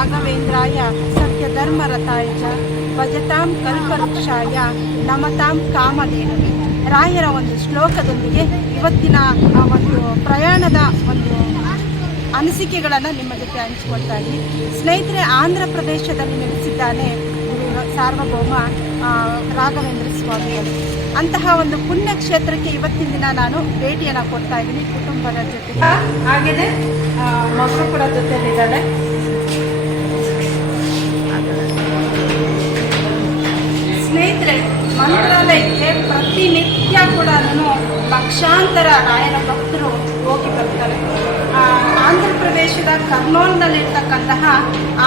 ರಾಘವೇಂದ್ರಾಯ ಸತ್ಯಧರ್ಮರತಾಯ ಚ ಭಜತಾಂ ಕಲ್ಪವೃಕ್ಷಾಯ ನಮತಾಂ ಕಾಮಧೇನುವೆ ರಾಯರ ಒಂದು ಶ್ಲೋಕದೊಂದಿಗೆ ಇವತ್ತಿನ ಆ ಒಂದು ಪ್ರಯಾಣದ ಒಂದು ಅನಿಸಿಕೆಗಳನ್ನು ನಿಮ್ಮ ಜೊತೆ ಹಂಚಿಕೊಳ್ತಾ ಇದ್ದೀನಿ. ಸ್ನೇಹಿತರೆ, ಆಂಧ್ರ ಪ್ರದೇಶದಲ್ಲಿ ನೆಲೆಸಿದ್ದಾನೆ ಗುರು ಸಾರ್ವಭೌಮ ರಾಘವೇಂದ್ರ ಸ್ವಾಮಿಗಳು. ಅಂತಹ ಒಂದು ಪುಣ್ಯಕ್ಷೇತ್ರಕ್ಕೆ ಇವತ್ತಿನ ದಿನ ನಾನು ಭೇಟಿಯನ್ನು ಕೊಡ್ತಾ ಇದ್ದೀನಿ ಕುಟುಂಬದ ಜೊತೆ. ಆಗಿದೆ ಮಕ್ಕಳು ಕೂಡ ಜೊತೆಲಿದ್ದಾಳೆ ನಾನು ಪಕ್ಷಾಂತರ ರಾಯರ ಭಕ್ತರು ಹೋಗಿ ಬರ್ತಾರೆ. ಆಂಧ್ರ ಪ್ರದೇಶದ ಕರ್ನೂಲ್ನಲ್ಲಿರ್ತಕ್ಕಂತಹ,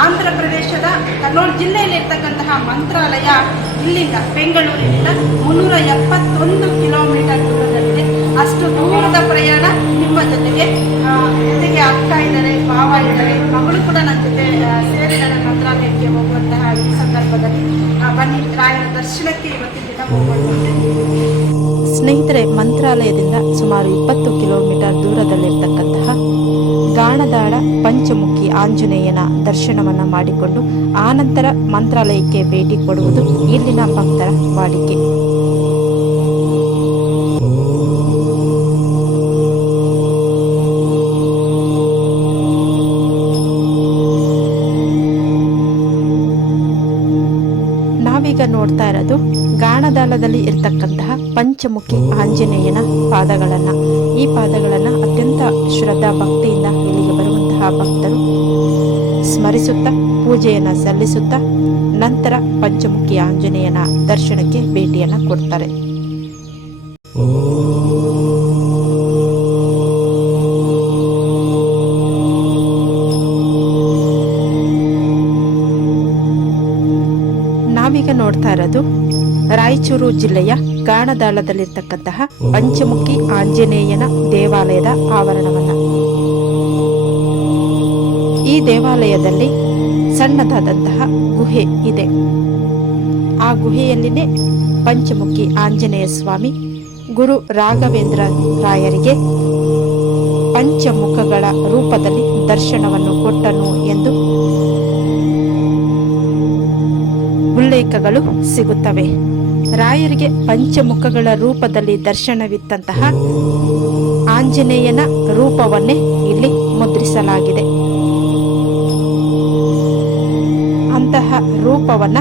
ಆಂಧ್ರ ಪ್ರದೇಶದ ಕರ್ನೂಲ್ ಜಿಲ್ಲೆಯಲ್ಲಿರ್ತಕ್ಕಂತಹ ಮಂತ್ರಾಲಯ ಇಲ್ಲಿಂದ ಬೆಂಗಳೂರಿನಿಂದ ಮುನ್ನೂರ ಎಪ್ಪತ್ತೊಂದು ಕಿಲೋಮೀಟರ್ ದೂರದಲ್ಲಿದೆ. ಅಷ್ಟು ದೂರದ ಪ್ರಯಾಣ ನಿಮ್ಮ ಜೊತೆಗೆ. ಜೊತೆಗೆ ಅಕ್ಕ ಇದ್ದಾರೆ ಭಾವ ಇದ್ದಾರೆ ಮಗಳು ಕೂಡ ನನ್ನ ಜೊತೆ ಆ, ಸೇರಿದ್ದಾರೆ ಮಂತ್ರಾಲಯಕ್ಕೆ ಹೋಗುವಂತಹ ಈ ಸಂದರ್ಭದಲ್ಲಿ. ಬನ್ನಿ ರಾಯರ ದರ್ಶನಕ್ಕೆ ಇವತ್ತಿನ ದಿನ ಹೋಗೋಣ ಸ್ನೇಹಿತರೆ ಮಂತ್ರಾಲಯದಿಂದ ಸುಮಾರು ಇಪ್ಪತ್ತು ಕಿಲೋಮೀಟರ್ ದೂರದಲ್ಲಿರ್ತಕ್ಕಂತಹ ಗಾಣದಾಳ ಪಂಚಮುಖಿ ಆಂಜನೇಯನ ದರ್ಶನವನ್ನು ಮಾಡಿಕೊಂಡು ಆನಂತರ ಮಂತ್ರಾಲಯಕ್ಕೆ ಭೇಟಿ ಕೊಡುವುದು ಇಲ್ಲಿನ ಭಕ್ತರ ವಾಡಿಕೆ. ನೋಡ್ತಾ ಇರೋದು, ಗಾಣದಾಳದಲ್ಲಿ ಇರ್ತಕ್ಕಂತಹ ಪಂಚಮುಖಿ ಆಂಜನೇಯನ ಪಾದಗಳನ್ನ. ಈ ಪಾದಗಳನ್ನ ಅತ್ಯಂತ ಶ್ರದ್ಧಾ ಭಕ್ತಿಯಿಂದ ಇಲ್ಲಿಗೆ ಬರುವಂತಹ ಭಕ್ತರು ಸ್ಮರಿಸುತ್ತಾ, ಪೂಜೆಯನ್ನು ಸಲ್ಲಿಸುತ್ತಾ, ನಂತರ ಪಂಚಮುಖಿ ಆಂಜನೇಯನ ದರ್ಶನಕ್ಕೆ ಭೇಟಿಯನ್ನು ಕೊಡ್ತಾರೆ. ನಾವೀಗ ನೋಡ್ತಾ ಇರೋದು ರಾಯಚೂರು ಜಿಲ್ಲೆಯ ಗಾಣದಾಳದಲ್ಲಿರ್ತಕ್ಕಂತಹ ಪಂಚಮುಖಿ ಆಂಜನೇಯನ ದೇವಾಲಯದ ಆವರಣವನ್ನ. ಈ ದೇವಾಲಯದಲ್ಲಿ ಸಣ್ಣದಾದಂತಹ ಗುಹೆ ಇದೆ. ಆ ಗುಹೆಯಲ್ಲಿನೇ ಪಂಚಮುಖಿ ಆಂಜನೇಯ ಸ್ವಾಮಿ, ಗುರು ರಾಘವೇಂದ್ರ ರಾಯರಿಗೆ ಪಂಚಮುಖಗಳ ರೂಪದಲ್ಲಿ ದರ್ಶನವನ್ನು ಕೊಟ್ಟನು ಎಂದು ಉಲ್ಲೇಖಗಳು ಸಿಗುತ್ತವೆ. ರಾಯರಿಗೆ ಪಂಚಮುಖಗಳ ರೂಪದಲ್ಲಿ ದರ್ಶನವಿತ್ತಂತಹ ಆಂಜನೇಯನ ರೂಪವನ್ನೇ ಇಲ್ಲಿ ಮುದ್ರಿಸಲಾಗಿದೆ. ಅಂತಹ ರೂಪವನ್ನ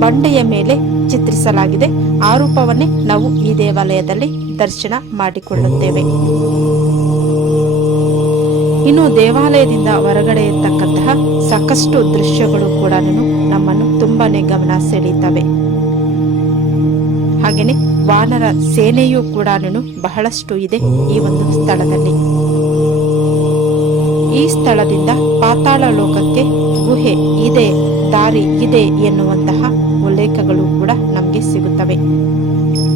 ಬಂಡೆಯ ಮೇಲೆ ಚಿತ್ರಿಸಲಾಗಿದೆ. ಆ ರೂಪವನ್ನೇ ನಾವು ಈ ದೇವಾಲಯದಲ್ಲಿ ದರ್ಶನ ಮಾಡಿಕೊಳ್ಳುತ್ತೇವೆ. ಇನ್ನು ದೇವಾಲಯದಿಂದ ಹೊರಗಡೆ ಇರ್ತಕ್ಕಂತಹ ಸಾಕಷ್ಟು ದೃಶ್ಯಗಳು ಕೂಡ ನಮ್ಮನ್ನು ತುಂಬಾನೇ ಗಮನ ಸೆಳೀತವೆ ಹಾಗೆಯೇ ವಾನರ ಸೇನೆಯೂ ಕೂಡ ಬಹಳಷ್ಟು ಇದೆ ಈ ಒಂದು ಸ್ಥಳದಲ್ಲಿ. ಈ ಸ್ಥಳದಿಂದ ಪಾತಾಳ ಲೋಕಕ್ಕೆ ಗುಹೆ ಇದೆ, ದಾರಿ ಇದೆ ಎನ್ನುವಂತಹ ಉಲ್ಲೇಖಗಳು ಕೂಡ ನಮಗೆ ಸಿಗುತ್ತವೆ.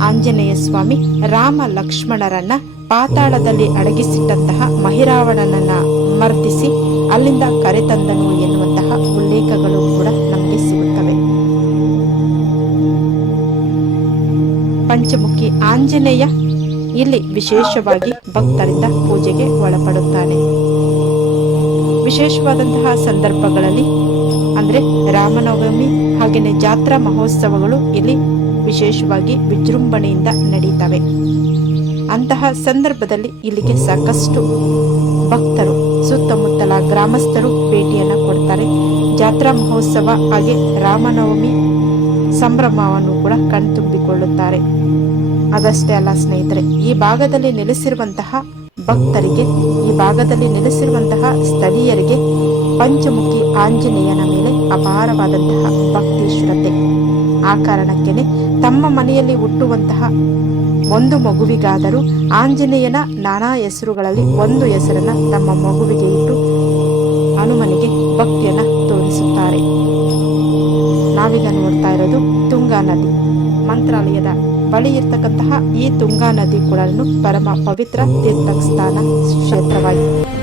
ಆಂಜನೇಯ ಸ್ವಾಮಿ ರಾಮ ಲಕ್ಷ್ಮಣರನ್ನ ಪಾತಾಳದಲ್ಲಿ ಅಡಗಿಸಿಟ್ಟಂತಹ ಮಹಿರಾವಣನನ್ನ ಮರ್ದಿಸಿ ಅಲ್ಲಿಂದ ಕರೆತಂದನು ಎನ್ನುವಂತಹ ಉಲ್ಲೇಖಗಳು ಕೂಡ ನಮಗೆ ಸಿಗುತ್ತವೆ. ಪಂಚಮುಖಿ ಆಂಜನೇಯ ಇಲ್ಲಿ ವಿಶೇಷವಾಗಿ ಭಕ್ತರಿಂದ ಪೂಜೆಗೆ ಒಳಪಡುತ್ತಾನೆ. ವಿಶೇಷವಾದಂತಹ ಸಂದರ್ಭಗಳಲ್ಲಿ ಅಂದರೆ ರಾಮನವಮಿ ಹಾಗೆಯೇ ಜಾತ್ರಾ ಮಹೋತ್ಸವಗಳು ಇಲ್ಲಿ ವಿಶೇಷವಾಗಿ ವಿಜೃಂಭಣೆಯಿಂದ ನಡೀತವೆ. ಅಂತಹ ಸಂದರ್ಭದಲ್ಲಿ ಇಲ್ಲಿಗೆ ಸಾಕಷ್ಟು ಭಕ್ತರು, ಸುತ್ತಮುತ್ತಲ ಗ್ರಾಮಸ್ಥರು ಭೇಟಿಯನ್ನು ಕೊಡ್ತಾರೆ. ಜಾತ್ರಾ ಮಹೋತ್ಸವ ಹಾಗೆ ರಾಮನವಮಿ ಸಂಭ್ರಮವನ್ನು ಕೂಡ ಕಣ್ತುಂಬಿಕೊಳ್ಳುತ್ತಾರೆ. ಅದಷ್ಟೇ ಅಲ್ಲ ಸ್ನೇಹಿತರೆ, ಈ ಭಾಗದಲ್ಲಿ ನೆಲೆಸಿರುವಂತಹ ಭಕ್ತರಿಗೆ, ಈ ಭಾಗದಲ್ಲಿ ನೆಲೆಸಿರುವಂತಹ ಸ್ಥಳೀಯರಿಗೆ ಪಂಚಮುಖಿ ಆಂಜನೇಯನ ಮೇಲೆ ಅಪಾರವಾದಂತಹ ಭಕ್ತಿ ಶ್ರದ್ಧೆ ಆ ಕಾರಣಕ್ಕೇನೆ ತಮ್ಮ ಮನೆಯಲ್ಲಿ ಹುಟ್ಟುವಂತಹ ಒಂದು ಮಗುವಿಗಾದರೂ ಆಂಜನೇಯನ ನಾನಾ ಹೆಸರುಗಳಲ್ಲಿ ಒಂದು ಹೆಸರನ್ನ ತಮ್ಮ ಮಗುವಿಗೆ ಇಟ್ಟು ಹನುಮನಿಗೆ ಭಕ್ತಿಯನ್ನ ತೋರಿಸುತ್ತಾರೆ. ನಾವೀಗ ನೋಡ್ತಾ ಇರೋದು ತುಂಗಾ ನದಿ. ಮಂತ್ರಾಲಯದ ಬಳಿ ಇರ್ತಕ್ಕಂತಹ ಈ ತುಂಗಾ ನದಿ ಕೂಡ ಪರಮ ಪವಿತ್ರ ತೀರ್ಥಸ್ಥಾನ ಕ್ಷೇತ್ರವಾಗಿದೆ.